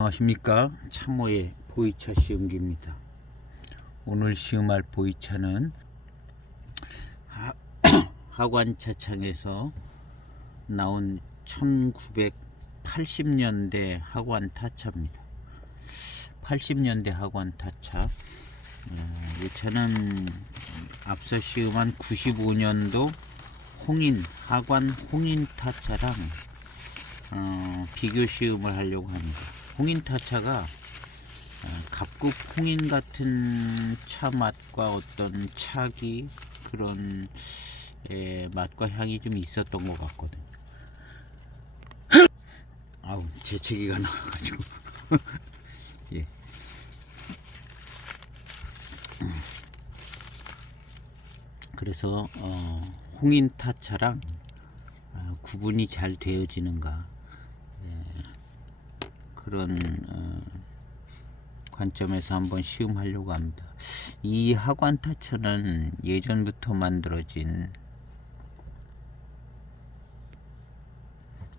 안녕하십니까. 참모의 보이차 시음기입니다. 오늘 시음할 보이차는 하관차창에서 나온 1980년대 하관 타차입니다. 80년대 하관 타차. 이 차는 앞서 시음한 95년도 하관 홍인 타차랑 비교 시음을 하려고 합니다. 홍인 타차가 갑국 홍인 같은 차 맛과 어떤 차기 그런 맛과 향이 좀 있었던 것 같거든요. 아우, 재채기가 나와가지고 예. 그래서 홍인 타차랑 구분이 잘 되어지는가 그런 관점에서 한번 시음하려고 합니다. 이 하관 타차는 예전부터 만들어진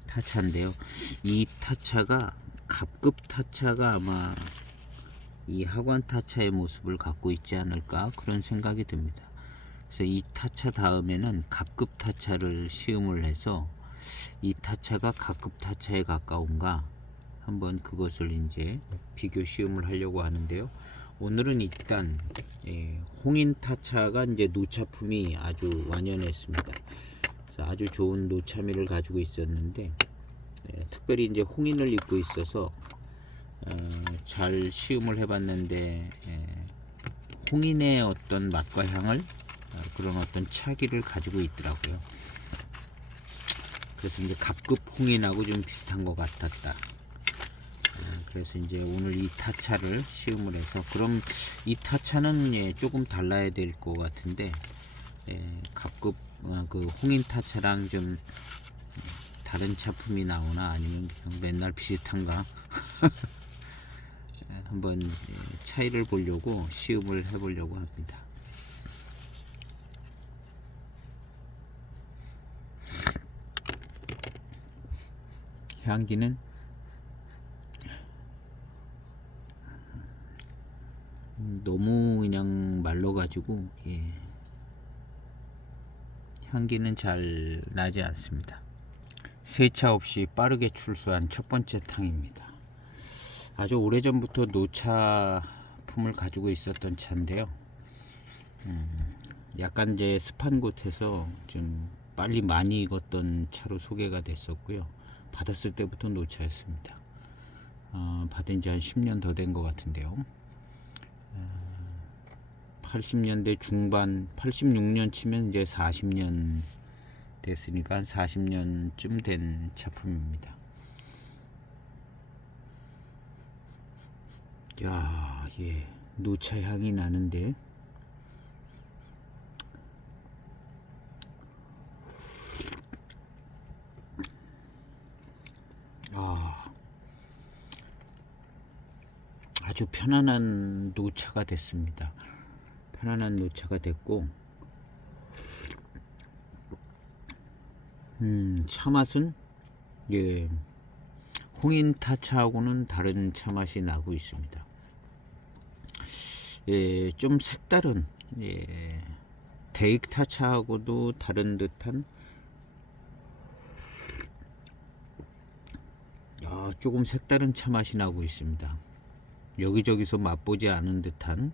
타차인데요. 이 타차가 갑급 타차가 아마 이 하관 타차의 모습을 갖고 있지 않을까 그런 생각이 듭니다. 그래서 이 타차 다음에는 갑급 타차를 시음을 해서 이 타차가 갑급 타차에 가까운가 한번 그것을 이제 비교 시음을 하려고 하는데요. 오늘은 일단 홍인 타차가 이제 노차품이 아주 완연했습니다. 그래서 아주 좋은 노차미를 가지고 있었는데 특별히 이제 홍인을 입고 있어서 잘 시음을 해봤는데 홍인의 어떤 맛과 향을 그런 어떤 차기를 가지고 있더라고요. 그래서 이제 갑급 홍인하고 좀 비슷한 것 같았다. 그래서 이제 오늘 이 타차를 시음을 해서 그럼 이 타차는 조금 달라야 될 것 같은데 갑급 그 홍인 타차랑 좀 다른 차품이 나오나 아니면 그냥 맨날 비슷한가 한번 차이를 보려고 시음을 해보려고 합니다. 향기는 너무 그냥 말라가지고 향기는 잘 나지 않습니다. 세차 없이 빠르게 출소한 첫 번째 탕입니다. 아주 오래전부터 노차품을 가지고 있었던 차인데요. 약간 이제 습한 곳에서 좀 빨리 많이 익었던 차로 소개가 됐었고요. 받았을 때부터 노차였습니다. 받은 지 한 10년 더 된 것 같은데요. 80년대 중반, 86년 치면 이제 40년 됐으니까 한 40년쯤 된 차품입니다. 야, 노차 향이 나는데 아주 편안한 노차가 됐습니다. 편안한 노차가 됐고 차 맛은 홍인 타차하고는 다른 차 맛이 나고 있습니다. 좀 색다른 대익 타차하고도 다른 듯한 조금 색다른 차 맛이 나고 있습니다. 여기저기서 맛보지 않은 듯한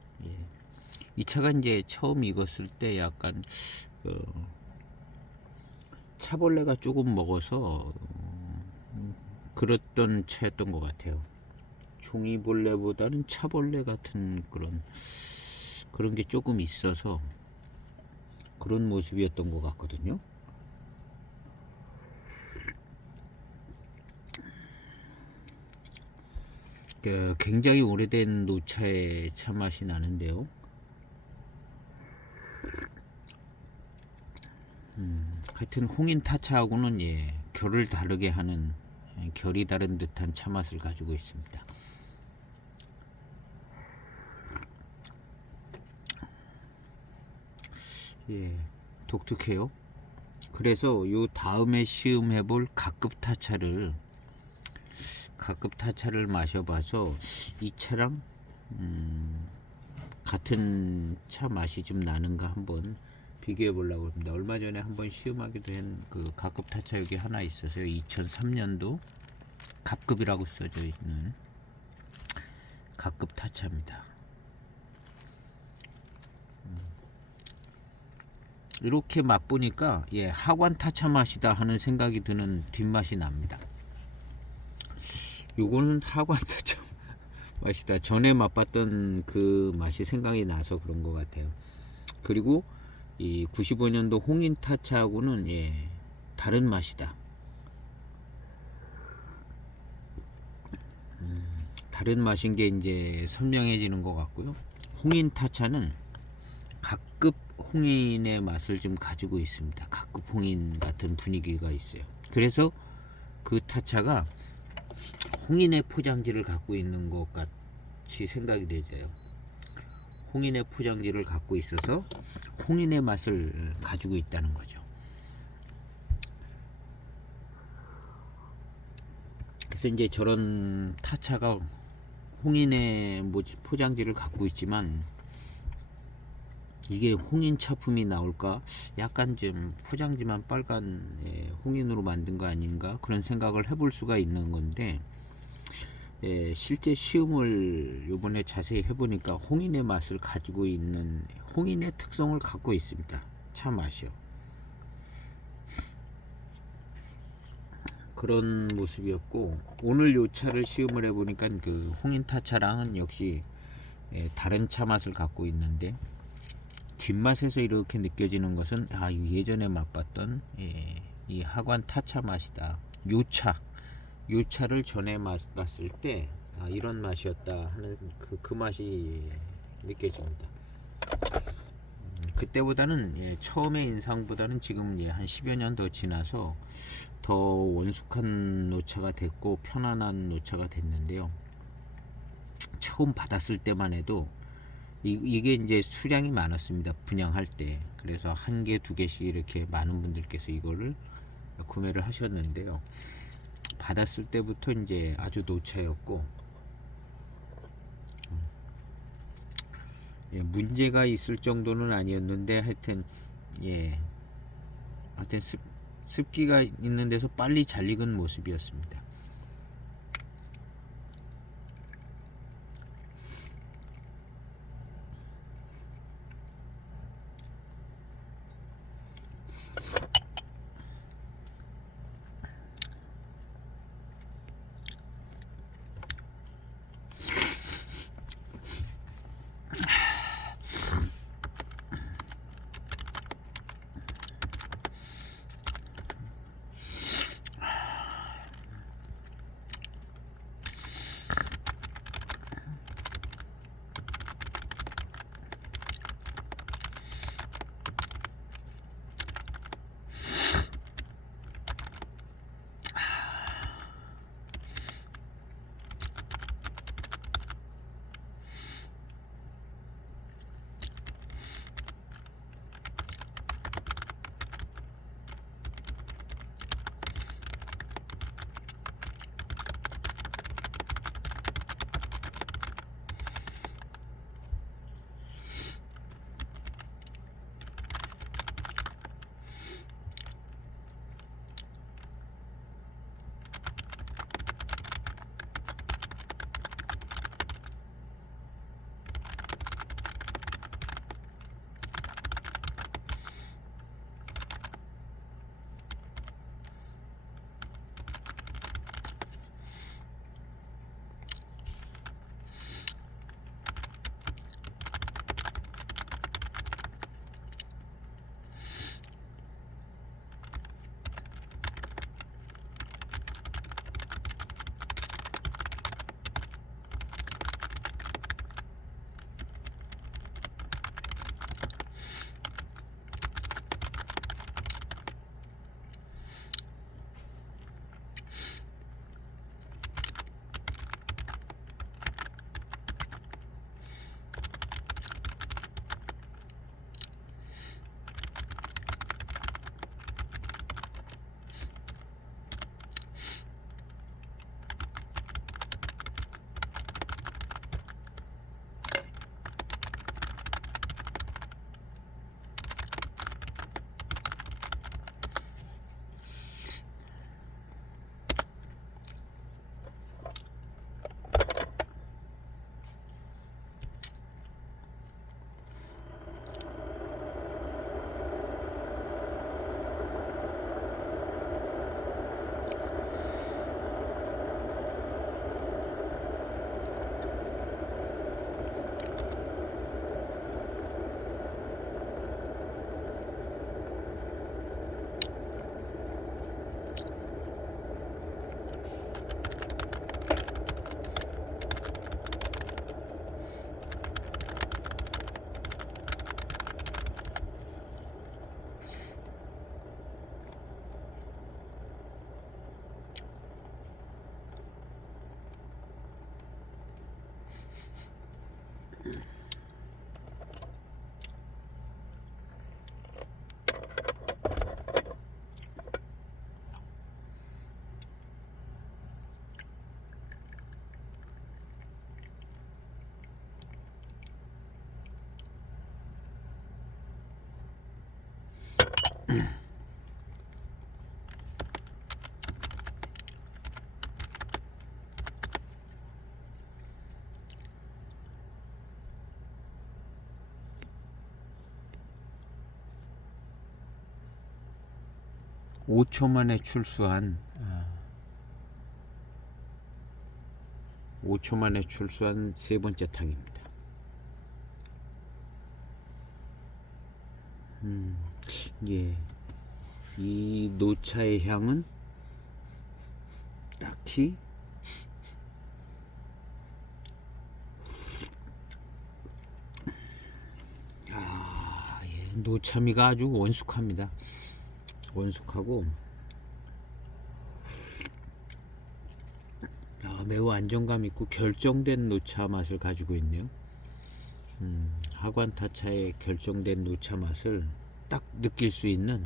이 차가 이제 처음 익었을 때 약간 차벌레가 조금 먹어서 그랬던 차였던 것 같아요. 종이벌레보다는 차벌레 같은 그런 게 조금 있어서 그런 모습이었던 것 같거든요. 굉장히 오래된 노차의 차 맛이 나는데요. 하여튼 홍인 타차하고는 결을 다르게 하는 결이 다른 듯한 차 맛을 가지고 있습니다. 독특해요. 그래서 요 다음에 시음해 볼 갑급 타차를 가급 타차를 마셔봐서 이 차랑 같은 차 맛이 좀 나는가 한번 비교해 보려고 합니다. 얼마 전에 한번 시음하기도 한 그 가급 타차 여기 하나 있어서요. 2003년도 갑급이라고 써져 있는 가급 타차입니다. 이렇게 맛보니까 예, 하관 타차 맛이다 하는 생각이 드는 뒷맛이 납니다. 요거는 하관 타차 맛이다. 전에 맛봤던 그 맛이 생각이 나서 그런 것 같아요. 그리고 이 95년도 홍인 타차하고는 예, 다른 맛이다. 다른 맛인 게 이제 선명해지는 것 같고요. 홍인 타차는 각급 홍인의 맛을 좀 가지고 있습니다. 각급 홍인 같은 분위기가 있어요. 그래서 그 타차가 홍인의 포장지를 갖고 있는 것 같이 생각이 되죠. 홍인의 포장지를 갖고 있어서 홍인의 맛을 가지고 있다는 거죠. 그래서 이제 저런 타차가 홍인의 포장지를 갖고 있지만 이게 홍인 차품이 나올까? 약간 좀 포장지만 빨간 홍인으로 만든 거 아닌가? 그런 생각을 해볼 수가 있는 건데 실제 시음을 요번에 자세히 해보니까 홍인의 맛을 가지고 있는 홍인의 특성을 갖고 있습니다. 차 맛이요. 그런 모습이었고 오늘 요 차를 시음을 해보니까 그 홍인 타차랑은 역시 다른 차 맛을 갖고 있는데 뒷맛에서 이렇게 느껴지는 것은 예전에 맛봤던 이 하관 타차 맛이다. 요 차를 전에 맛봤을 때 이런 맛이었다 하는 그 맛이 느껴집니다. 그때보다는 처음의 인상보다는 지금 한 10여 년 더 지나서 더 원숙한 노차가 됐고 편안한 노차가 됐는데요. 처음 받았을 때만 해도 이게 이제 수량이 많았습니다. 분양할 때. 그래서 한 개, 두 개씩 이렇게 많은 분들께서 이거를 구매를 하셨는데요. 받았을 때부터 이제 아주 노차였고 문제가 있을 정도는 아니었는데 하여튼 습기가 있는 데서 빨리 잘 익은 모습이었습니다. 5초 만에 출수한 5초 만에 출수한 세 번째 탕입니다. 예, 이 노차의 향은 딱히 노차미가 아주 원숙합니다. 원숙하고 매우 안정감 있고 결정된 노차 맛을 가지고 있네요. 하관타차의 결정된 노차 맛을 딱 느낄 수 있는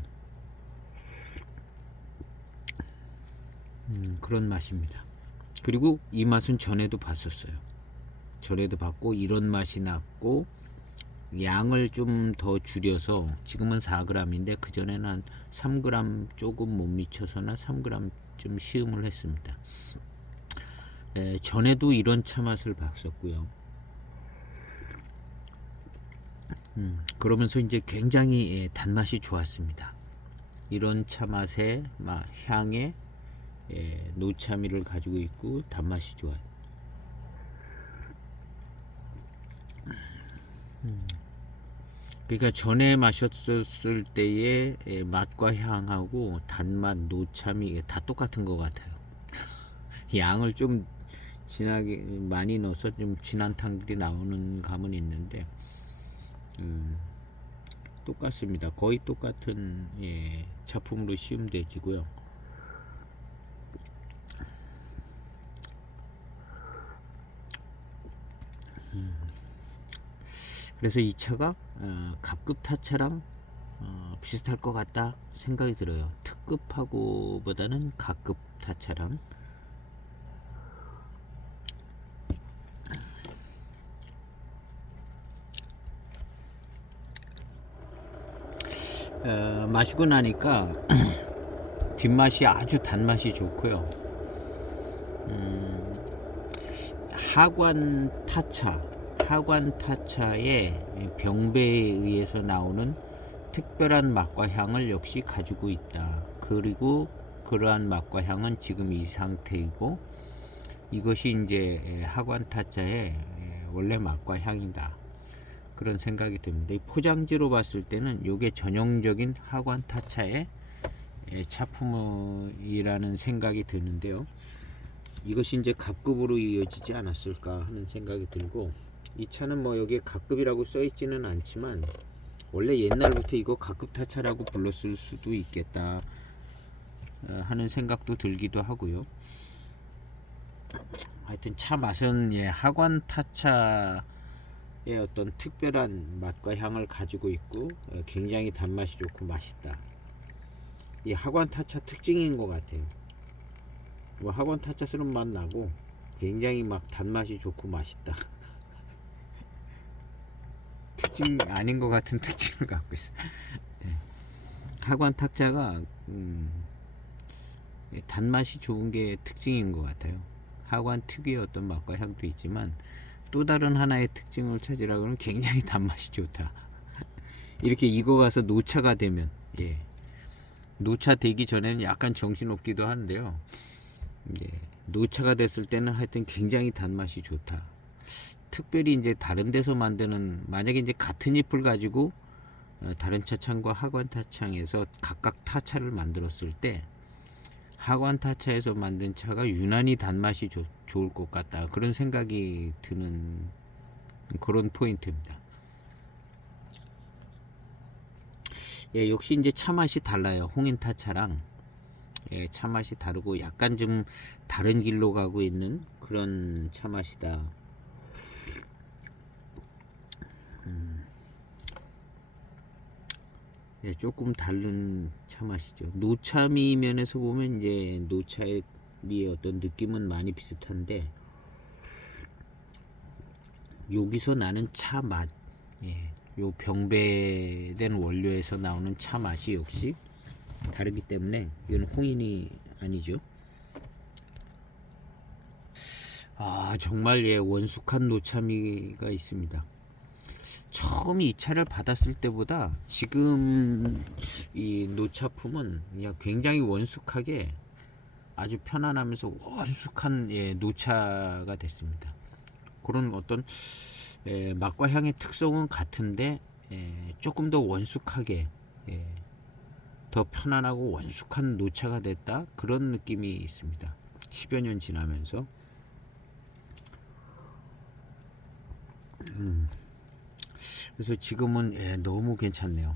그런 맛입니다. 그리고 이 맛은 전에도 봤었어요. 전에도 봤고 이런 맛이 났고 양을 좀 더 줄여서 지금은 4g인데 그전에는 한 3g 조금 못 미쳐서나 3g 좀 시음을 했습니다. 전에도 이런 차 맛을 봤었고요. 그러면서 이제 굉장히 단맛이 좋았습니다. 이런 차 맛의 향에 노차미를 가지고 있고 단맛이 좋아요. 그러니까 전에 마셨을 때의 맛과 향하고 단맛, 노차미 다 똑같은 것 같아요. 양을 좀 진하게 많이 넣어서 좀 진한 탕들이 나오는 감은 있는데 똑같습니다. 거의 똑같은 차품으로 시음되지고요. 그래서 이 차가 갑급 타차랑 비슷할 것 같다 생각이 들어요. 특급하고 보다는 갑급 타차랑 마시고 나니까 뒷맛이 아주 단맛이 좋고요. 하관 타차의 병배에 의해서 나오는 특별한 맛과 향을 역시 가지고 있다. 그리고 그러한 맛과 향은 지금 이 상태이고 이것이 이제 하관 타차의 원래 맛과 향이다. 그런 생각이 듭니다. 이 포장지로 봤을 때는 이게 전형적인 하관 타차의 차품이라는 생각이 드는데요. 이것이 이제 갑급으로 이어지지 않았을까 하는 생각이 들고, 이 차는 뭐 여기에 갑급이라고 써 있지는 않지만 원래 옛날부터 이거 갑급 타차라고 불렀을 수도 있겠다 하는 생각도 들기도 하고요. 하여튼 차 맛은 하관 타차의 어떤 특별한 맛과 향을 가지고 있고 굉장히 단맛이 좋고 맛있다. 이 하관 타차 특징인 것 같아요. 뭐 하관 타차스러운 맛 나고 굉장히 막 단맛이 좋고 맛있다. 특징 아닌 것 같은 특징을 갖고 있어. 하관 타차가 단맛이 좋은 게 특징인 것 같아요. 하관 특유의 어떤 맛과 향도 있지만 또 다른 하나의 특징을 찾으라고는 굉장히 단맛이 좋다. 이렇게 익어가서 노차가 되면 노차 되기 전에는 약간 정신없기도 하는데요. 노차가 됐을 때는 하여튼 굉장히 단맛이 좋다. 특별히 이제 다른 데서 만드는, 만약에 이제 같은 잎을 가지고 다른 차창과 하관 타창에서 각각 타차를 만들었을 때 하관 타차에서 만든 차가 유난히 단맛이 좋을 것 같다. 그런 생각이 드는 그런 포인트입니다. 역시 이제 차 맛이 달라요. 홍인 타차랑 차 맛이 다르고 약간 좀 다른 길로 가고 있는 그런 차 맛이다. 조금 다른 차 맛이죠. 노차미 면에서 보면 이제 노차의 어떤 느낌은 많이 비슷한데 여기서 나는 차 맛, 요 병배된 원료에서 나오는 차 맛이 역시 다르기 때문에 이건 홍인이 아니죠. 정말 원숙한 노차미가 있습니다. 처음 이 차를 받았을 때보다 지금 이 노차품은 그냥 굉장히 원숙하게 아주 편안하면서 원숙한 노차가 됐습니다. 그런 어떤 맛과 향의 특성은 같은데 조금 더 원숙하게 더 편안하고 원숙한 노차가 됐다, 그런 느낌이 있습니다. 10여 년 지나면서. 그래서 지금은 너무 괜찮네요.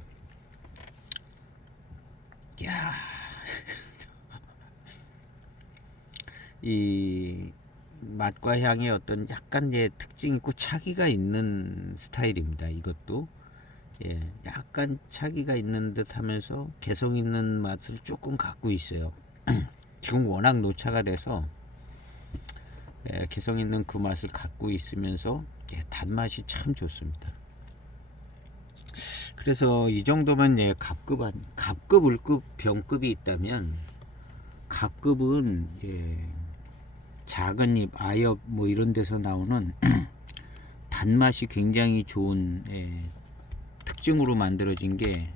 야, 이 맛과 향의 어떤 약간 특징 있고 차기가 있는 스타일입니다. 이것도 약간 차기가 있는 듯 하면서 개성 있는 맛을 조금 갖고 있어요. 지금 워낙 노차가 돼서 개성 있는 그 맛을 갖고 있으면서 단맛이 참 좋습니다. 그래서 이 정도면 갑급, 을급, 병급이 있다면, 갑급은 작은 잎, 아엽 뭐 이런 데서 나오는 단맛이 굉장히 좋은 특징으로 만들어진 게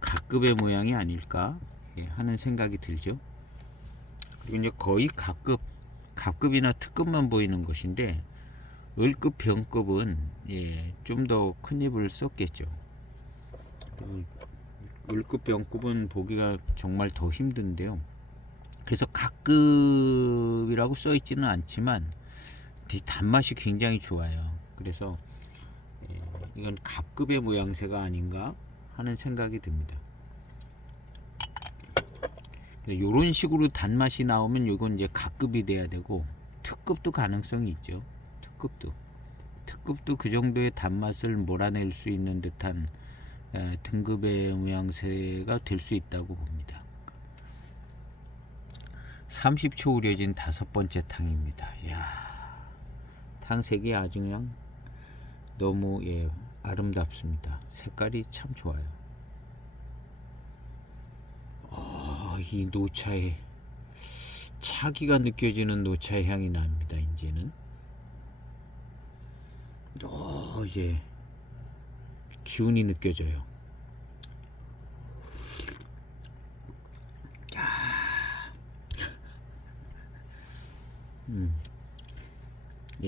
갑급의 모양이 아닐까 하는 생각이 들죠. 그리고 이제 거의 갑급이나 특급만 보이는 것인데, 을급, 병급은 좀 더 큰 잎을 썼겠죠. 을급, 병급은 보기가 정말 더 힘든데요. 그래서 갑급이라고 써 있지는 않지만 단맛이 굉장히 좋아요. 그래서 이건 갑급의 모양새가 아닌가 하는 생각이 듭니다. 이런 식으로 단맛이 나오면 이건 이제 갑급이 돼야 되고, 특급도 가능성이 있죠. 특급도 그 정도의 단맛을 몰아낼 수 있는 듯한 등급의 모양새가 될 수 있다고 봅니다. 30초 우려진 5번째 탕입니다. 이야, 탕색이 아주 그냥 너무 아름답습니다. 색깔이 참 좋아요. 이 노차의 차기가 느껴지는 노차의 향이 납니다. 이제는 이제 기운이 느껴져요.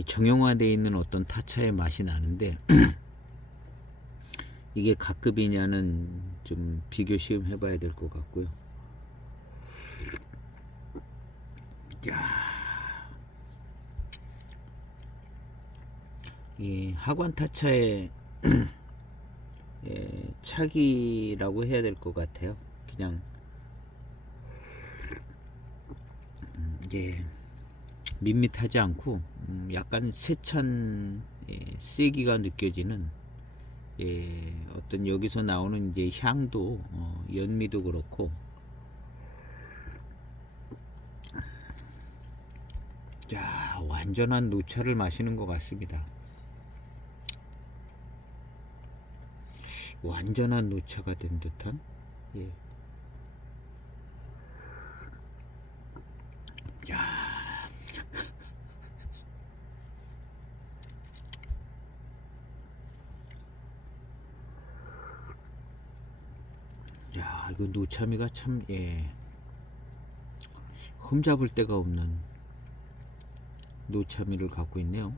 정형화되어 있는 어떤 타차의 맛이 나는데 이게 갑급이냐는 좀 비교 시험 해봐야 될 것 같고요. 이 하관 타차의 차기라고 해야 될 것 같아요. 그냥 밋밋하지 않고 약간 세찬 세기가 느껴지는 어떤 여기서 나오는 이제 향도 연미도 그렇고 완전한 노차를 마시는 것 같습니다. 완전한 노차가 된 듯한 이거 노차미가 참 흠잡을 데가 없는 노차미를 갖고 있네요.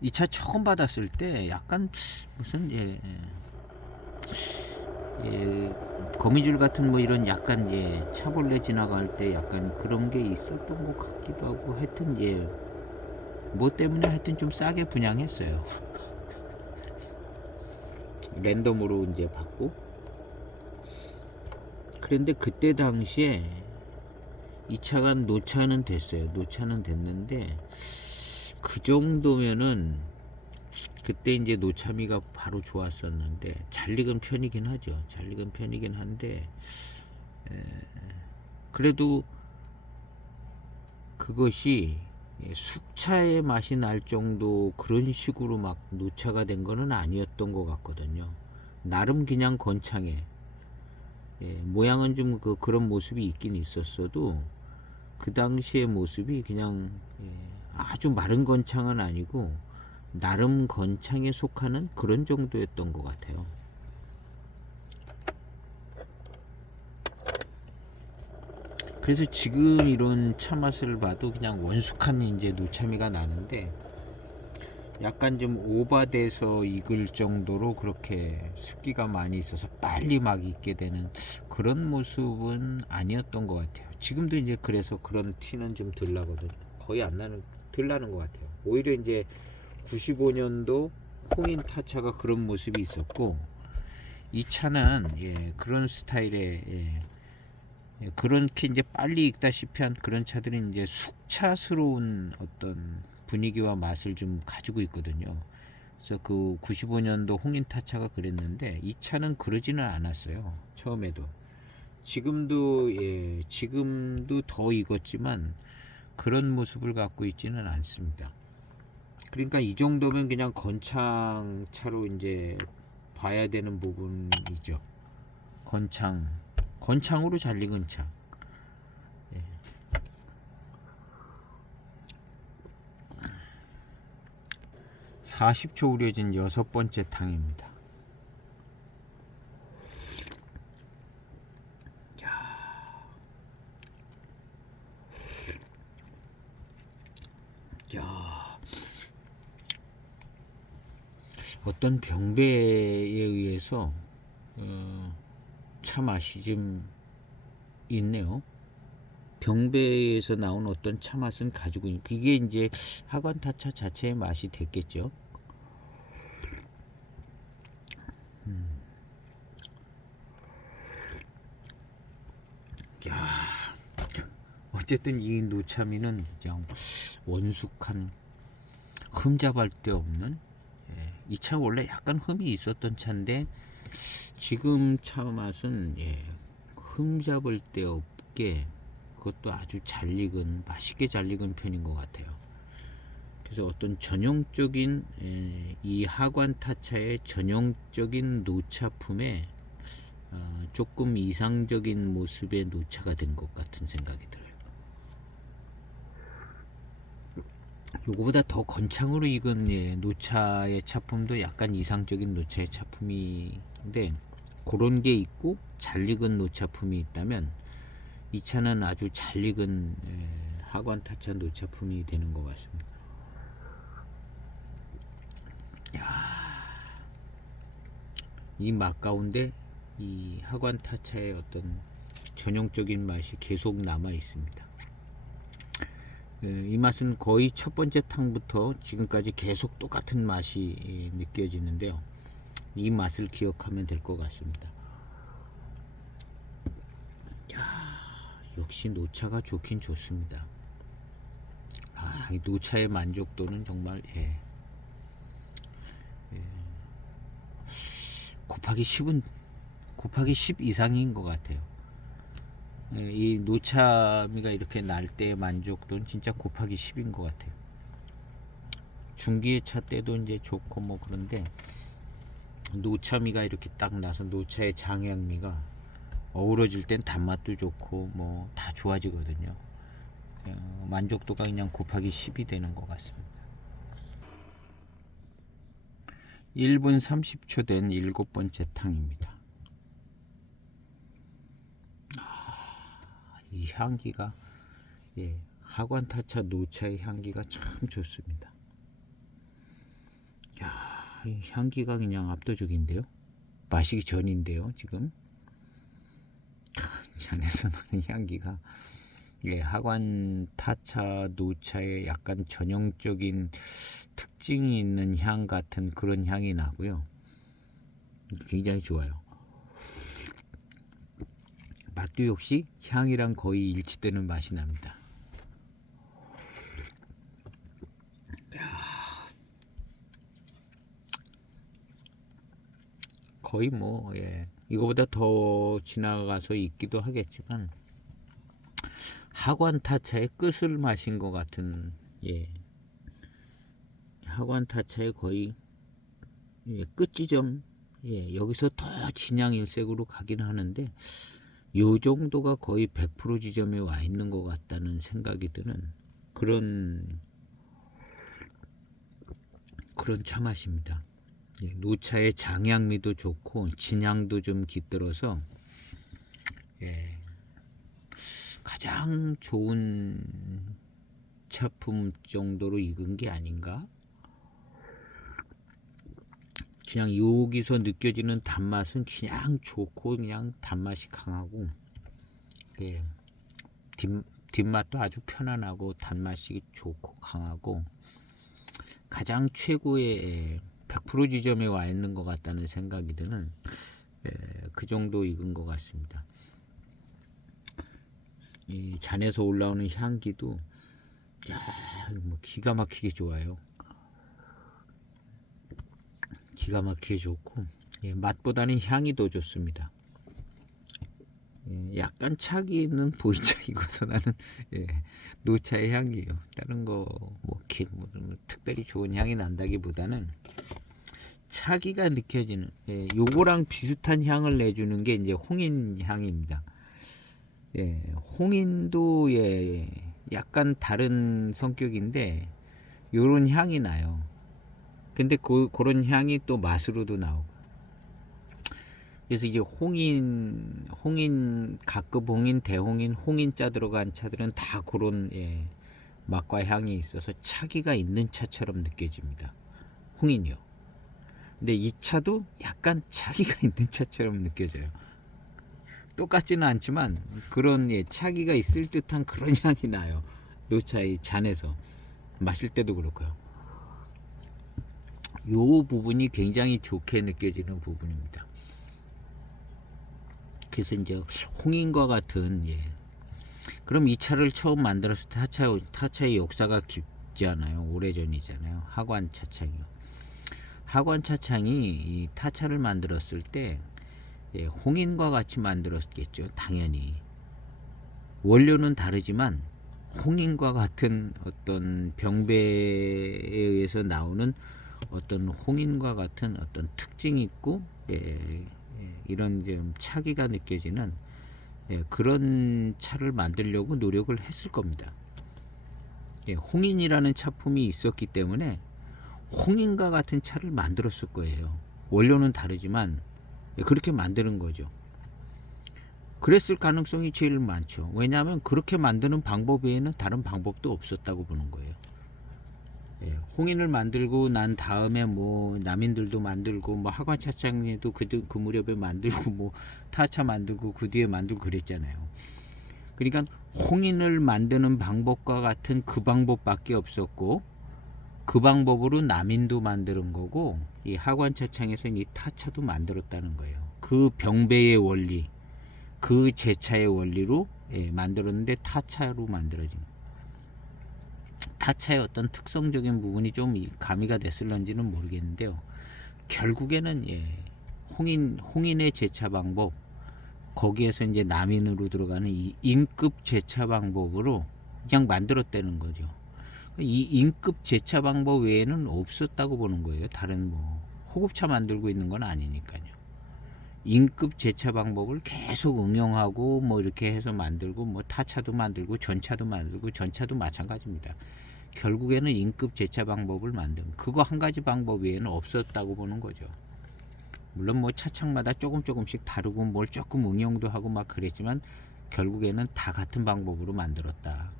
이 차 처음 받았을 때 약간 무슨 거미줄 같은 뭐 이런 약간 차벌레 지나갈 때 약간 그런 게 있었던 것 같기도 하고, 하여튼 뭐 때문에 하여튼 좀 싸게 분양했어요. 랜덤으로 이제 받고. 그런데 그때 당시에 이 차가 노차는 됐어요. 노차는 됐는데 그 정도면은 그때 이제 노차미가 바로 좋았었는데, 잘 익은 편이긴 하죠. 잘 익은 편이긴 한데 그래도 그것이 숙차의 맛이 날 정도 그런 식으로 막 노차가 된 거는 아니었던 것 같거든요. 나름 그냥 건창에 모양은 좀 그런 모습이 있긴 있었어도 그 당시의 모습이 그냥 아주 마른 건창은 아니고 나름 건창에 속하는 그런 정도였던 것 같아요. 그래서 지금 이런 차 맛을 봐도 그냥 원숙한 이제 노차미가 나는데 약간 좀 오바돼서 익을 정도로 그렇게 습기가 많이 있어서 빨리 막 익게 되는 그런 모습은 아니었던 것 같아요. 지금도 이제 그래서 그런 티는 좀 덜 나거든요. 거의 안 나는, 덜 나는 것 같아요. 오히려 이제 95년도 홍인 타차가 그런 모습이 있었고, 이 차는 그런 스타일의 그렇게 이제 빨리 익다시피 한 그런 차들은 이제 숙차스러운 어떤 분위기와 맛을 좀 가지고 있거든요. 그래서 그 95년도 홍인타차가 그랬는데 이 차는 그러지는 않았어요. 처음에도. 지금도 더 익었지만 그런 모습을 갖고 있지는 않습니다. 그러니까 이 정도면 그냥 건창차로 이제 봐야 되는 부분이죠. 건창으로 잘 익은 차. 40초 우려진 6번째 탕입니다. 야, 어떤 병배에 의해서 차 맛이 좀 있네요. 병배에서 나온 어떤 차 맛은 가지고 있는, 그게 이제 하관타차 자체의 맛이 됐겠죠. 야, 어쨌든 이 노차미는 그냥 원숙한, 흠잡을 데 없는, 이 차 원래 약간 흠이 있었던 차인데 지금 차 맛은 흠잡을 데 없게 그것도 아주 잘 익은, 맛있게 잘 익은 편인 것 같아요. 그래서 어떤 전형적인 이 하관 타차의 전형적인 노차품에 조금 이상적인 모습의 노차가 된 것 같은 생각이 들어요. 요거보다 더 건창으로 익은 노차의 차품도 약간 이상적인 노차의 차품인데, 그런 게 있고 잘 익은 노차품이 있다면 이 차는 아주 잘 익은 하관 타차 노차품이 되는 것 같습니다. 이 맛 가운데 이 하관 타차의 어떤 전형적인 맛이 계속 남아 있습니다. 이 맛은 거의 첫 번째 탕부터 지금까지 계속 똑같은 맛이 느껴지는데요. 이 맛을 기억하면 될 것 같습니다. 역시 노차가 좋긴 좋습니다. 이 노차의 만족도는 정말 곱하기 10 이상인 것 같아요. 이 노차미가 이렇게 날 때의 만족도는 진짜 곱하기 10인 것 같아요. 중기차 때도 이제 좋고 뭐 그런데 노차미가 이렇게 딱 나서 노차의 장향미가 어우러질 땐 단맛도 좋고 뭐 다 좋아지거든요. 만족도가 그냥 곱하기 10이 되는 것 같습니다. 1분 30초 된 7번째 탕입니다. 이 향기가 하관타차 노차의 향기가 참 좋습니다. 이 향기가 그냥 압도적인데요. 마시기 전인데요. 지금 잔에서 나는 향기가 하관타차 노차의 약간 전형적인 특징이 있는 향 같은 그런 향이 나고요. 굉장히 좋아요. 맛도 역시 향이랑 거의 일치되는 맛이 납니다. 거의 뭐 이거보다 더 지나가서 있기도 하겠지만 하관타차의 끝을 마신 것 같은 하관타차의 거의 끝지점 여기서 더 진양일색으로 가긴 하는데 요 정도가 거의 100% 지점에 와 있는 것 같다는 생각이 드는 그런 차 맛입니다. 노차의 장양미도 좋고 진양도 좀 깃들어서 가장 좋은 차품 정도로 익은 게 아닌가. 그냥 여기서 느껴지는 단맛은 그냥 좋고 그냥 단맛이 강하고 뒷맛도 아주 편안하고 단맛이 좋고 강하고 가장 최고의 100% 지점에 와 있는 것 같다는 생각이 드는 그 정도 익은 것 같습니다. 이 잔에서 올라오는 향기도 뭐 기가 막히게 좋아요. 기가 막히게 좋고 맛보다는 향이 더 좋습니다. 약간 차기는 보이차 이거서 나는 노차의 향이에요. 다른 거 뭐 특별히 좋은 향이 난다기보다는 차기가 느껴지는 요거랑 비슷한 향을 내주는 게 이제 홍인 향입니다. 홍인도 약간 다른 성격인데 요런 향이 나요. 근데 그런 향이 또 맛으로도 나오고 그래서 이제 홍인, 가급 홍인, 대홍인, 홍인자 들어간 차들은 다 그런 맛과 향이 있어서 차기가 있는 차처럼 느껴집니다. 홍인이요. 근데 이 차도 약간 차기가 있는 차처럼 느껴져요. 똑같지는 않지만 그런 차기가 있을 듯한 그런 향이 나요. 노차의 잔에서 마실 때도 그렇고요. 요 부분이 굉장히 좋게 느껴지는 부분입니다. 그래서 이제 홍인과 같은 그럼 이 차를 처음 만들었을 때 타차의 역사가 깊지 않아요. 오래전이잖아요. 하관 차창이요. 하관 차창이 이 타차를 만들었을 때 홍인과 같이 만들었겠죠. 당연히 원료는 다르지만 홍인과 같은 어떤 병배에 의해서 나오는 어떤 홍인과 같은 어떤 특징이 있고 이런 좀 차기가 느껴지는 그런 차를 만들려고 노력을 했을 겁니다. 홍인이라는 차품이 있었기 때문에 홍인과 같은 차를 만들었을 거예요. 원료는 다르지만 그렇게 만드는 거죠. 그랬을 가능성이 제일 많죠. 왜냐하면 그렇게 만드는 방법 외에는 다른 방법도 없었다고 보는 거예요. 홍인을 만들고 난 다음에 뭐 남인들도 만들고 뭐 하관차창에도 그 무렵에 만들고 뭐 타차 만들고 그 뒤에 만들고 그랬잖아요. 그러니까 홍인을 만드는 방법과 같은 그 방법밖에 없었고 그 방법으로 남인도 만드는 거고 이 하관차창에서 이 타차도 만들었다는 거예요. 그 병배의 원리, 그 제차의 원리로 만들었는데 타차로 만들어진 거예요. 타차의 어떤 특성적인 부분이 좀 가미가 됐을런지는 모르겠는데요. 결국에는 홍인의 제차 방법, 거기에서 이제 남인으로 들어가는 이 인급 제차 방법으로 그냥 만들었다는 거죠. 이 인급 제차 방법 외에는 없었다고 보는 거예요. 다른 뭐 호급차 만들고 있는 건 아니니까요. 인급 제차 방법을 계속 응용하고 뭐 이렇게 해서 만들고 뭐 타차도 만들고 전차도 만들고 전차도 마찬가지입니다. 결국에는 인급 제차 방법을 만든 그거 한 가지 방법 외에는 없었다고 보는 거죠. 물론 뭐 차창마다 조금씩 다르고 뭘 조금 응용도 하고 막 그랬지만 결국에는 다 같은 방법으로 만들었다.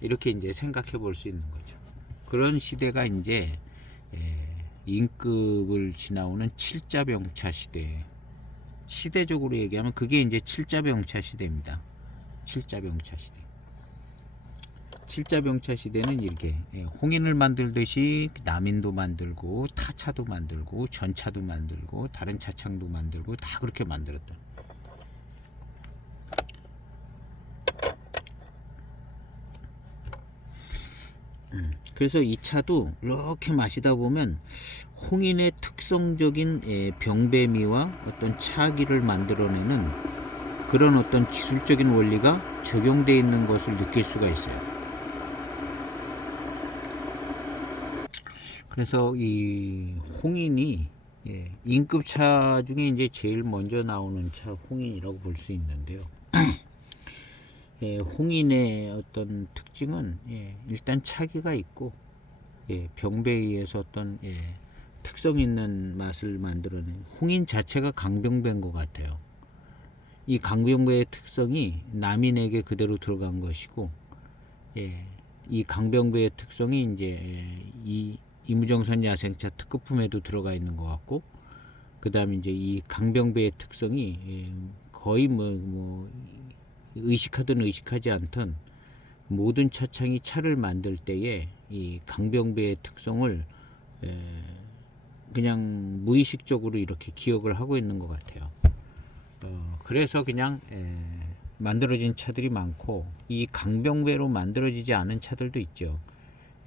이렇게 이제 생각해 볼 수 있는 거죠. 그런 시대가 이제 인급을 지나오는 칠자병차 시대. 시대적으로 얘기하면 그게 이제 칠자병차 시대입니다. 칠자병차 시대. 칠자병차 시대는 이렇게 홍인을 만들듯이 남인도 만들고 타차도 만들고 전차도 만들고 다른 차창도 만들고 다 그렇게 만들었다. 그래서 이 차도 이렇게 마시다 보면 홍인의 특성적인 병배미와 어떤 차기를 만들어내는 그런 어떤 기술적인 원리가 적용되어 있는 것을 느낄 수가 있어요. 그래서 이 홍인이 예, E급차 중에 이제 제일 먼저 나오는 차 홍인이라고 볼 수 있는데요. 예, 홍인의 어떤 특징은 일단 차기가 있고 병배에 의해서 어떤 특성 있는 맛을 만들어낸 홍인 자체가 강병배인 것 같아요. 이 강병배의 특성이 남인에게 그대로 들어간 것이고, 이 강병배의 특성이 이제 이 이무정산 야생차 특급품에도 들어가 있는 것 같고, 그 다음에 이제 이 강병배의 특성이 거의 뭐 의식하든 의식하지 않든 모든 차창이 차를 만들 때에 이 강병배의 특성을 그냥 무의식적으로 이렇게 기억을 하고 있는 것 같아요. 그래서 그냥 만들어진 차들이 많고, 이 강병배로 만들어지지 않은 차들도 있죠.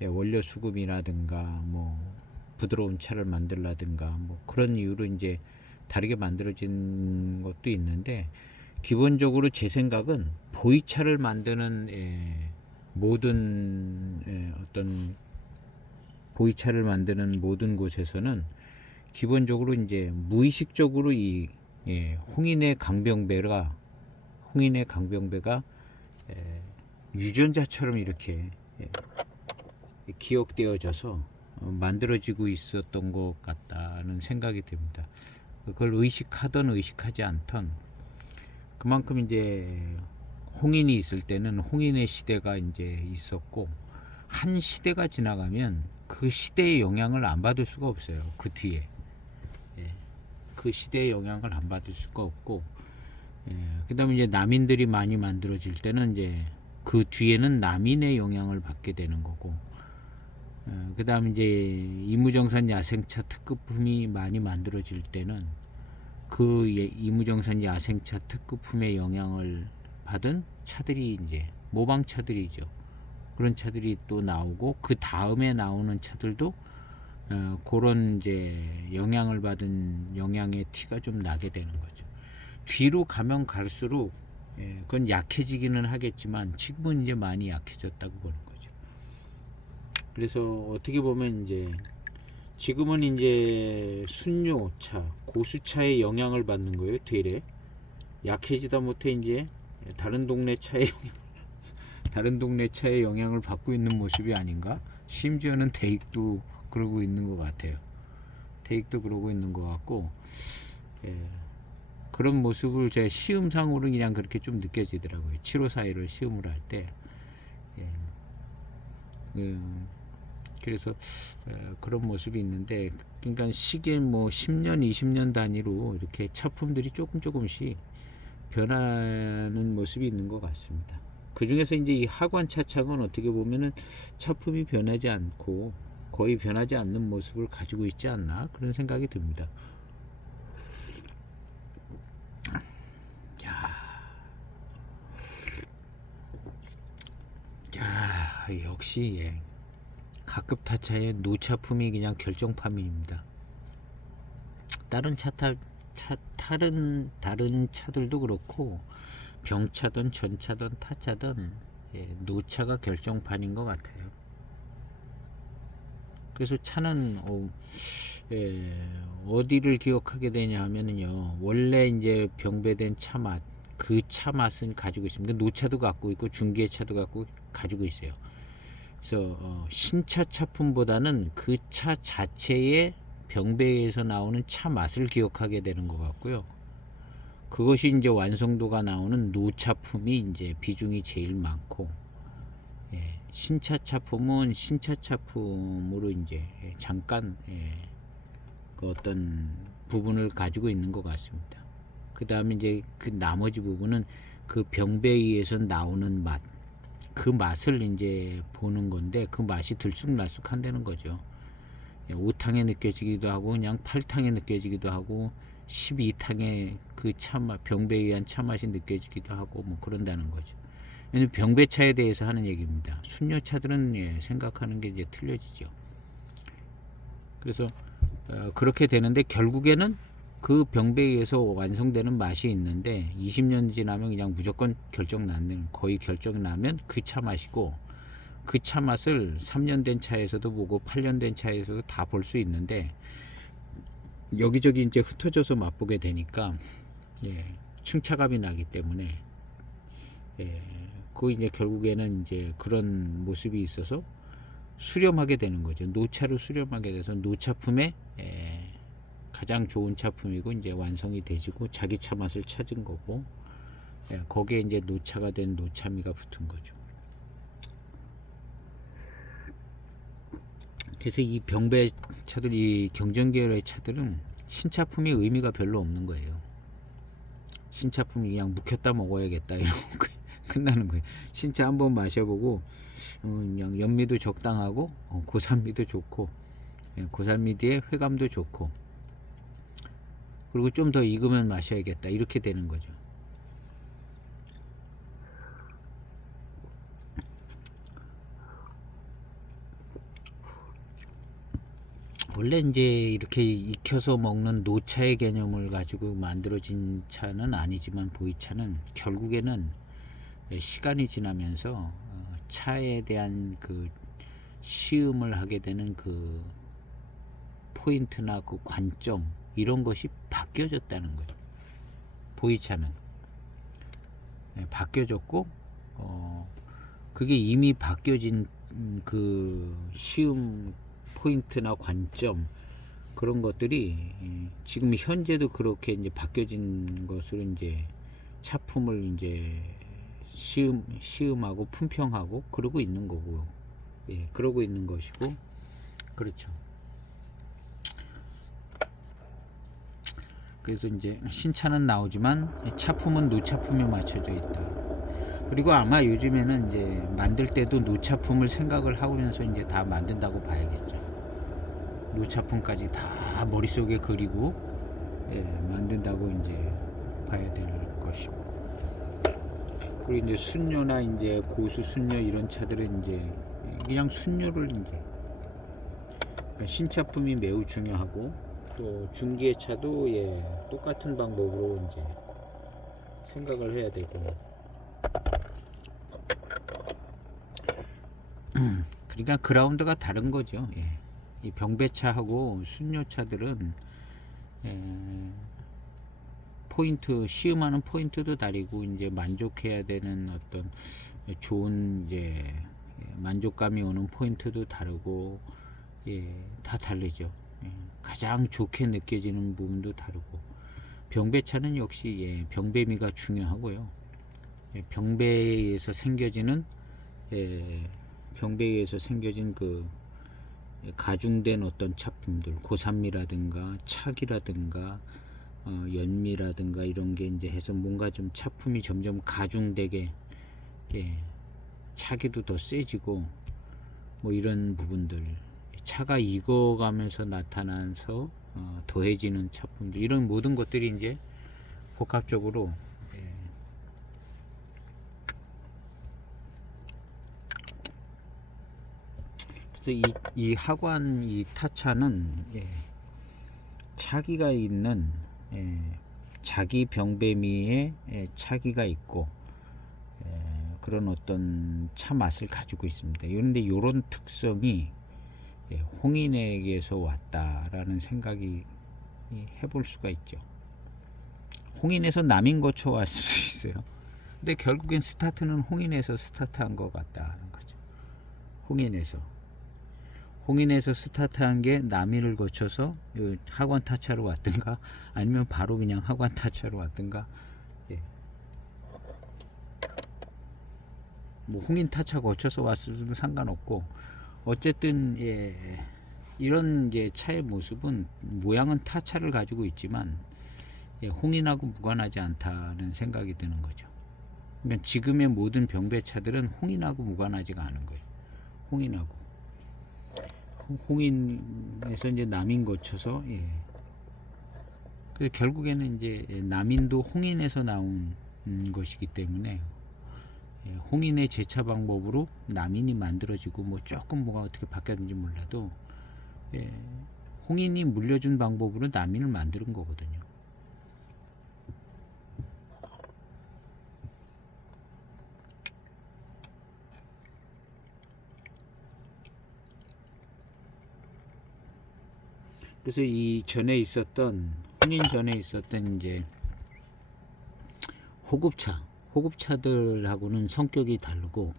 원료 수급이라든가 뭐 부드러운 차를 만들라든가 뭐 그런 이유로 이제 다르게 만들어진 것도 있는데, 기본적으로 제 생각은 보이차를 만드는 모든 어떤 보이차를 만드는 모든 곳에서는 기본적으로 이제 무의식적으로 이 홍인의 강병배가 유전자처럼 이렇게 기억되어져서 만들어지고 있었던 것 같다는 생각이 듭니다. 그걸 의식하든 의식하지 않든 그만큼 이제 홍인이 있을 때는 홍인의 시대가 이제 있었고, 한 시대가 지나가면 그 시대의 영향을 안 받을 수가 없어요. 그 뒤에 그 시대의 영향을 안 받을 수가 없고, 그 다음에 이제 남인들이 많이 만들어질 때는 이제 그 뒤에는 남인의 영향을 받게 되는 거고, 그 다음에 이제 이무정산 야생차 특급품이 많이 만들어질 때는 그 이무정산 야생차 특급품의 영향을 받은 차들이 이제 모방차들이죠. 그런 차들이 또 나오고, 그 다음에 나오는 차들도 그런 이제 영향을 받은 영향의 티가 좀 나게 되는 거죠. 뒤로 가면 갈수록 그건 약해지기는 하겠지만 지금은 이제 많이 약해졌다고 보는 거죠. 그래서 어떻게 보면 이제 지금은 이제 순료차, 고수차의 영향을 받는 거예요. 되레 약해지다 못해 이제 다른 동네 차의 영향을 받고 있는 모습이 아닌가. 심지어는 대익도 그러고 있는 것 같아요. 대익도 그러고 있는 것 같고, 그런 모습을 제 시음상으로 그냥 그렇게 좀 느껴지더라고요. 7541을 시음을 할 때. 그래서 그런 모습이 있는데, 그러니까 시계 뭐 10년, 20년 단위로 이렇게 차품들이 조금씩 변하는 모습이 있는 것 같습니다. 그 중에서 이제 이 하관 차창은 어떻게 보면은 차품이 변하지 않고 거의 변하지 않는 모습을 가지고 있지 않나, 그런 생각이 듭니다. 자, 역시 가급 타차의 노차품이 그냥 결정판입니다. 다른 다른 차들도 그렇고 병차든 전차든 타차든 노차가 결정판인 것 같아요. 그래서 차는 어디를 기억하게 되냐 하면은요, 원래 이제 병배된 차 맛, 그 차 맛은 가지고 있습니다. 노차도 갖고 있고 중계차도 가지고 있어요. 그래서 신차 차품보다는 그 차 자체의 병배에서 나오는 차 맛을 기억하게 되는 것 같고요. 그것이 이제 완성도가 나오는 노차품이 이제 비중이 제일 많고, 신차 차품은 신차 차품으로 이제 잠깐 그 어떤 부분을 가지고 있는 것 같습니다. 그 다음에 이제 그 나머지 부분은 그 병배에 의해서 나오는 맛, 그 맛을 이제 보는 건데, 그 맛이 들쑥날쑥한다는 거죠. 5탕에 느껴지기도 하고 그냥 8탕에 느껴지기도 하고 12탕에 그 차맛, 병배에 의한 차맛이 느껴지기도 하고 뭐 그런다는 거죠. 병배차에 대해서 하는 얘기입니다. 순료차들은 생각하는 게 이제 틀려지죠. 그래서 그렇게 되는데, 결국에는 그 병배에 의해서 완성되는 맛이 있는데 20년 지나면 그냥 무조건 거의 결정 나면 그 차 맛이고, 그 차 맛을 3년 된 차에서도 보고 8년 된 차에서도 다 볼 수 있는데, 여기저기 이제 흩어져서 맛보게 되니까 승차감이 나기 때문에 그 이제 결국에는 이제 그런 모습이 있어서 수렴하게 되는 거죠. 노차로 수렴하게 돼서 노차품의 가장 좋은 차품이고 이제 완성이 되지고 자기 차 맛을 찾은 거고 거기에 이제 노차가 된 노차미가 붙은 거죠. 그래서 이 병배 차들, 이 경전 계열의 차들은 신차품이 의미가 별로 없는 거예요. 신차품이 그냥 묵혔다 먹어야겠다 이러고 끝나는 거예요. 신차 한번 마셔보고 그냥 연미도 적당하고 고산미도 좋고 고산미 뒤에 회감도 좋고 그리고 좀 더 익으면 마셔야겠다 이렇게 되는 거죠. 원래 이제 이렇게 익혀서 먹는 노차의 개념을 가지고 만들어진 차는 아니지만 보이차는 결국에는 시간이 지나면서 차에 대한 그 시음을 하게 되는 그 포인트나 그 관점 이런 것이 바뀌어졌다는 거예요. 보이차는 바뀌어졌고 그게 이미 바뀌어진 그 시음 포인트나 관점 그런 것들이 지금 현재도 그렇게 이제 바뀌어진 것을 이제 차품을 이제 시음하고 품평하고 그러고 있는 거고 그러고 있는 것이고 그렇죠. 그래서 이제 신차는 나오지만 차품은 노차품에 맞춰져 있다. 그리고 아마 요즘에는 이제 만들 때도 노차품을 생각을 하면서 이제 다 만든다고 봐야겠죠. 노차품까지 다 머릿속에 그리고 만든다고 이제 봐야 될 것이고. 그리고 이제 순녀나 이제 고수 순녀 이런 차들은 이제 그냥 순녀를 이제 그러니까 신차품이 매우 중요하고 또 중기의 차도 똑같은 방법으로 이제 생각을 해야 되고 그러니까 그라운드가 다른 거죠. 이 병배차하고 순녀차들은 포인트 시음하는 포인트도 다르고 이제 만족해야 되는 어떤 좋은 이제 만족감이 오는 포인트도 다르고 다 다르죠. 가장 좋게 느껴지는 부분도 다르고 병배차는 역시 병배미가 중요하고요. 병배에 의해서 생겨지는 병배에 의해서 생겨진 그 가중된 어떤 차품들 고산미라든가 착이라든가 연미라든가 이런 게 이제 해서 뭔가 좀 차품이 점점 가중되게 차기도 더 세지고 뭐 이런 부분들 차가 익어가면서 나타나서 더해지는 차품들 이런 모든 것들이 이제 복합적으로 그래서 이 하관 이 타차는 차기가 있는 자기 병배미에 차기가 있고 그런 어떤 차 맛을 가지고 있습니다. 그런데 이런 특성이 홍인에게서 왔다라는 생각이 해볼 수가 있죠. 홍인에서 남인거쳐 왔을 수 있어요. 근데 결국엔 스타트는 홍인에서 스타트한 것 같다는 거죠. 홍인에서 스타트한 게 남인을 거쳐서 하관 타차로 왔든가 아니면 바로 그냥 하관 타차로 왔든가 뭐 홍인 타차 거쳐서 왔어도 상관없고 어쨌든 이런 이제 차의 모습은 모양은 타차를 가지고 있지만 홍인하고 무관하지 않다는 생각이 드는 거죠. 그러니까 지금의 모든 병배차들은 홍인하고 무관하지가 않은 거예요. 홍인에서 이제 남인 거쳐서 그래서 결국에는 이제 남인도 홍인에서 나온 것이기 때문에 홍인의 제차 방법으로 남인이 만들어지고 뭐 조금 뭐가 어떻게 바뀌었는지 몰라도 홍인이 물려준 방법으로 남인을 만드는 거거든요. 그래서 이 전에 있었던 혼인 전에 있었던 이제 호급차들하고는 성격이 다르고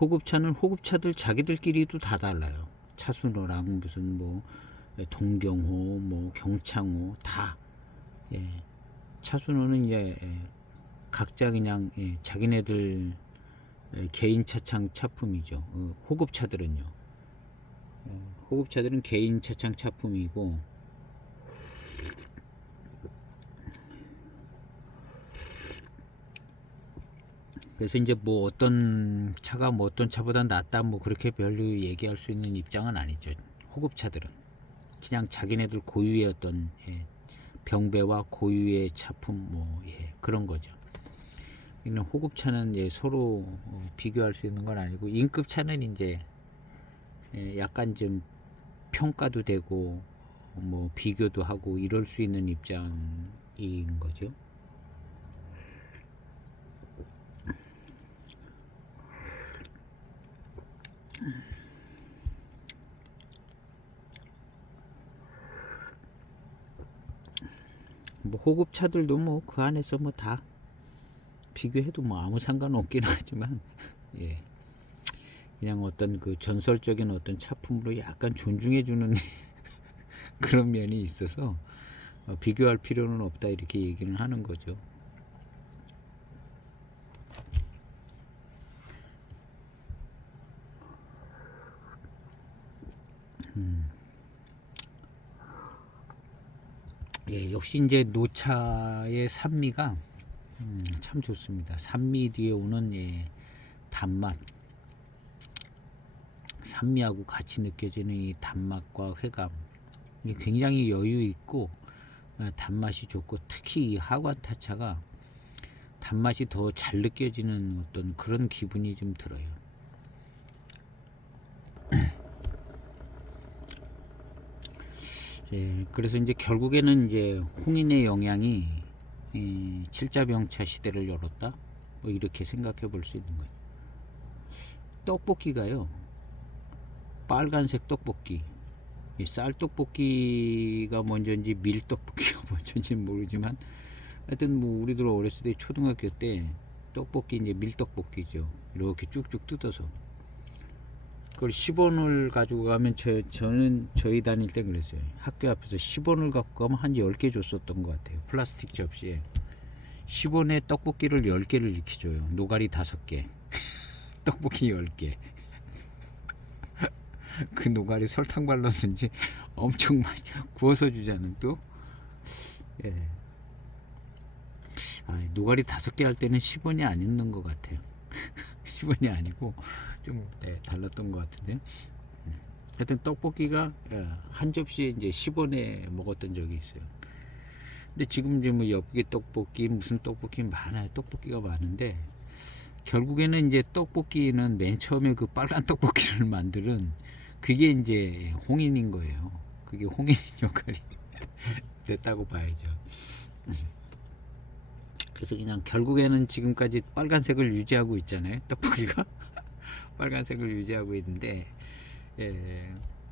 호급차는 호급차들 자기들끼리도 다 달라요. 차순호랑 무슨 뭐 동경호, 뭐 경창호 다. 예. 차순호는 이제 각자 그냥 자기네들 개인 차창 차품이죠. 호급차들은요. 호급차들은 개인 차창 차품이고 그래서 이제 뭐 어떤 차가 뭐 어떤 차보다 낫다 뭐 그렇게 별로 얘기할 수 있는 입장은 아니죠. 호급차들은 그냥 자기네들 고유의 어떤 병배와 고유의 차품 뭐 그런 거죠. 이는 호급차는 서로 비교할 수 있는 건 아니고 인급차는 이제 약간 좀 평가도 되고 뭐 비교도 하고 이럴 수 있는 입장인 거죠. 뭐 호급차들도 뭐 그 안에서 뭐 다 비교해도 뭐 아무 상관없긴 하지만 그냥 어떤 그 전설적인 어떤 차품으로 약간 존중해주는 그런 면이 있어서 비교할 필요는 없다 이렇게 얘기는 하는 거죠. 역시 이제 노차의 산미가 참 좋습니다. 산미 뒤에 오는 단맛, 산미하고 같이 느껴지는 이 단맛과 회감, 굉장히 여유 있고 단맛이 좋고 특히 이 하관 타차가 단맛이 더 잘 느껴지는 어떤 그런 기분이 좀 들어요. 그래서 이제 결국에는 이제 홍인의 영향이 칠자병차 시대를 열었다. 뭐 이렇게 생각해 볼 수 있는 거예요. 떡볶이가요. 빨간색 떡볶이. 쌀떡볶이가 먼저인지 밀떡볶이가 먼저인지 모르지만 하여튼 뭐 우리들 어렸을 때 초등학교 때 떡볶이 이제 밀떡볶이죠. 이렇게 쭉쭉 뜯어서 그걸 10원을 가지고 가면 저는 저희 다닐 때 그랬어요. 학교 앞에서 10원을 갖고 가면 한 10개 줬었던 것 같아요. 플라스틱 접시에 10원에 떡볶이를 10개를 이렇게 줘요. 노가리 5개 떡볶이 10개 그 노가리 설탕 발랐는지 엄청 많이 구워서 주자는 또 노가리 5개 할 때는 10원이 안 있는 것 같아요. 10원이 아니고 좀 달랐던 것 같은데 하여튼 떡볶이가 한 접시에 이제 10원에 먹었던 적이 있어요. 근데 지금 이제 뭐 엽기 떡볶이 무슨 떡볶이 많아요. 떡볶이가 많은데 결국에는 이제 떡볶이는 맨 처음에 그 빨간 떡볶이를 만드는 그게 이제 홍인인 거예요. 그게 홍인인 역할이 됐다고 봐야죠. 그래서 그냥 결국에는 지금까지 빨간색을 유지하고 있잖아요. 떡볶이가 빨간색을 유지하고 있는데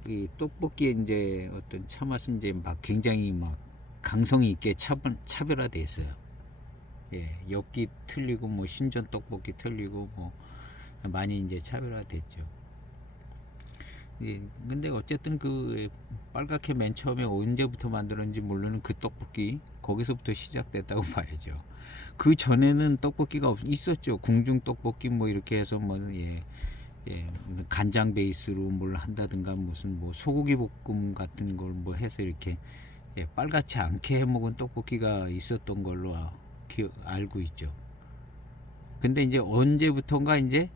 이 떡볶이의 이제 어떤 차맛은 이제 막 굉장히 막 강성이 있게 차별화돼 있어요. 엽기 틀리고 뭐 신전 떡볶이 틀리고 뭐 많이 이제 차별화됐죠. 근데 어쨌든 그 빨갛게 맨 처음에 언제부터 만들었는지 모르는 그 떡볶이 거기서부터 시작됐다고 봐야죠. 그 전에는 떡볶이가 있었죠. 궁중 떡볶이 뭐 이렇게 해서 뭐 간장 베이스로 뭘 한다든가 무슨 뭐 소고기 볶음 같은 걸 뭐 해서 이렇게 빨갛지 않게 해 먹은 떡볶이가 있었던 걸로 알고 있죠. 근데 이제 언제부턴가 이제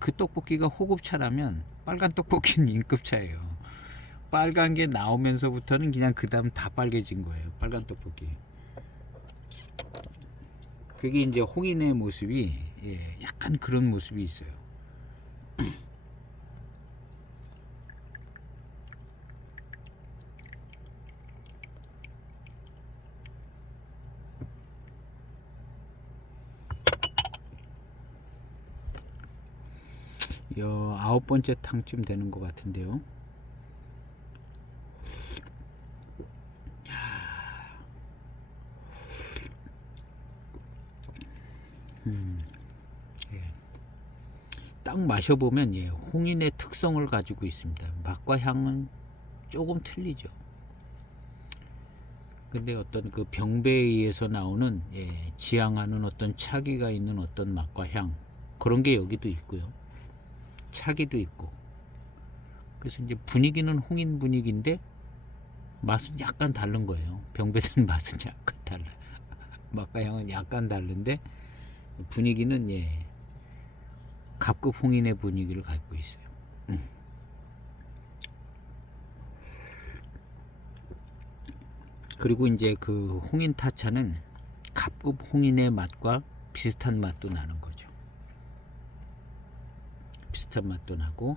그 떡볶이가 호급차라면 빨간 떡볶이는 인급차예요. 빨간 게 나오면서부터는 그냥 그 다음 다 빨개진 거예요. 빨간 떡볶이. 그게 이제 홍인의 모습이 약간 그런 모습이 있어요. 아홉 번째 탕쯤 되는 것 같은데요. 예. 딱 마셔보면 예, 홍인의 특성을 가지고 있습니다. 맛과 향은 조금 틀리죠. 근데 어떤 그 병배에 의해서 나오는 예, 지향하는 어떤 차기가 있는 어떤 맛과 향, 그런 게 여기도 있고요. 차기도 있고. 그래서 이제 분위기는 홍인 분위기인데 맛은 약간 다른 거예요. 병배된 맛은 약간 달라요. 맛과 향은 약간 다른데 분위기는 예, 갑급 홍인의 분위기를 갖고 있어요. 그리고 이제 그 홍인 타차는 갑급 홍인의 맛과 비슷한 맛도 나는 거죠. 비슷한 맛도 나고,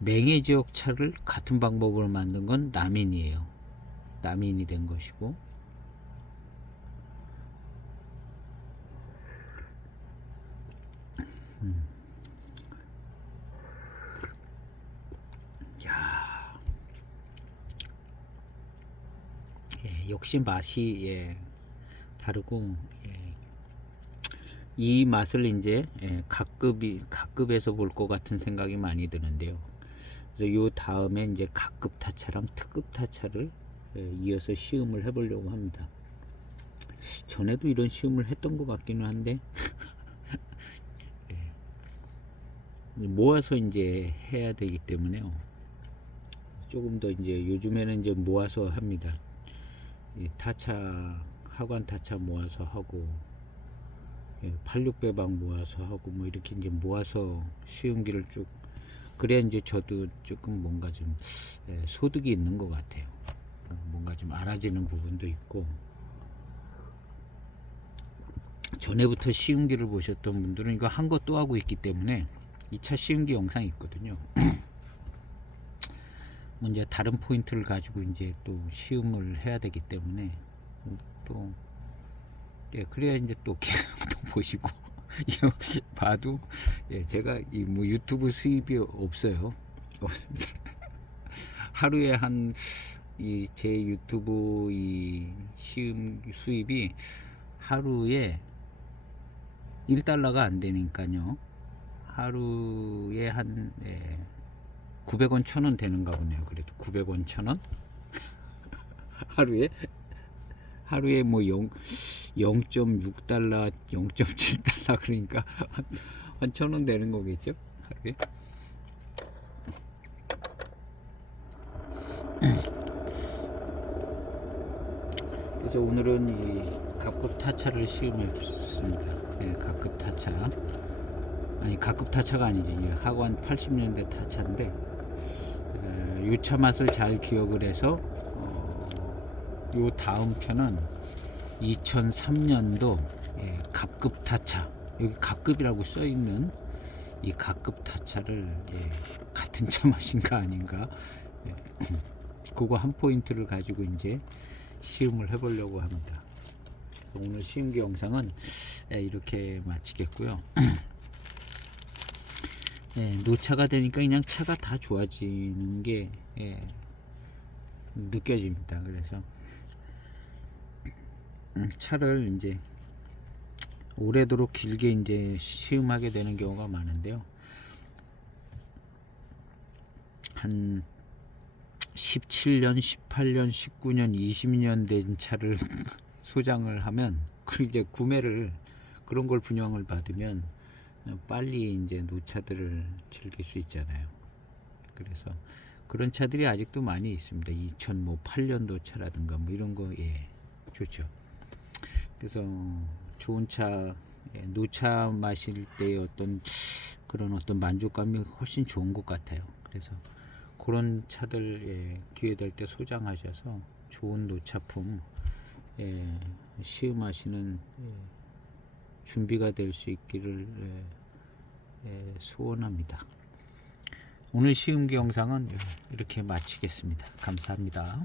맹해 지역 차를 같은 방법으로 만든 건 남인이에요. 남인이 된 것이고, 야, 예, 역시 맛이 예, 다르고, 예, 이 맛을 이제 예, 각급에서 볼 것 같은 생각이 많이 드는데요. 그래서 요 다음에 이제 각급 타차랑 특급 타차를 예, 이어서 시음을 해보려고 합니다. 전에도 이런 시음을 했던 것 같기는 한데 예, 모아서 이제 해야 되기 때문에요. 조금 더 이제 요즘에는 이제 모아서 합니다. 이 타차, 하관 타차 모아서 하고, 예, 86배방 모아서 하고, 뭐 이렇게 이제 모아서 시음기를 쭉, 그래야 이제 저도 조금 뭔가 좀 예, 소득이 있는 것 같아요. 뭔가 좀 알아지는 부분도 있고, 전에부터 시음기를 보셨던 분들은 이거 한 거 또 하고 있기 때문에 2차 시음기 영상이 있거든요. 이제 다른 포인트를 가지고 이제 또 시음을 해야 되기 때문에 또 예, 그래야 이제 또 보시고 봐도 예, 제가 이 뭐 유튜브 수입이 없어요. 없습니다. 하루에 한 이 제 유튜브 이 시음 수입이 하루에 1달러가 안 되니까요. 하루에 한 예, 900원 1000원 되는가 보네요. 그래도 900원 1000원 하루에 뭐 0.6달러 0.7달러 그러니까 한 1000원 되는 거겠죠 하루에. 그래서 오늘은 이 갑급 타차를 시음했습니다. 예, 갑급 타차, 아니 갑급 타차가 아니지, 이제 하관 80년대 타차인데 이 차 맛을 잘 기억을 해서 요 다음 편은 2003년도 예, 갑급 타차, 여기 갑급이라고 써 있는 이 갑급 타차를 예, 같은 차 맛인가 아닌가 예, 그거 한 포인트를 가지고 이제 시음을 해보려고 합니다. 오늘 시음기 영상은 예, 이렇게 마치겠고요. 예, 노차가 되니까 그냥 차가 다 좋아지는 게 예, 느껴집니다. 그래서 차를 이제 오래도록 길게 이제 시음하게 되는 경우가 많은데요. 한 17년, 18년, 19년, 20년 된 차를 소장을 하면, 그 이제 구매를 그런 걸 분양을 받으면 빨리 이제 노차들을 즐길 수 있잖아요. 그래서 그런 차들이 아직도 많이 있습니다. 2008년도 차라든가 뭐 이런 거 예, 좋죠. 그래서 좋은 차, 예, 노차 마실 때의 어떤 그런 어떤 만족감이 훨씬 좋은 것 같아요. 그래서 그런 차들 예, 기회될 때 소장하셔서 좋은 노차품 예, 시음하시는 예, 준비가 될 수 있기를 소원합니다. 오늘 시음기 영상은 이렇게 마치겠습니다. 감사합니다.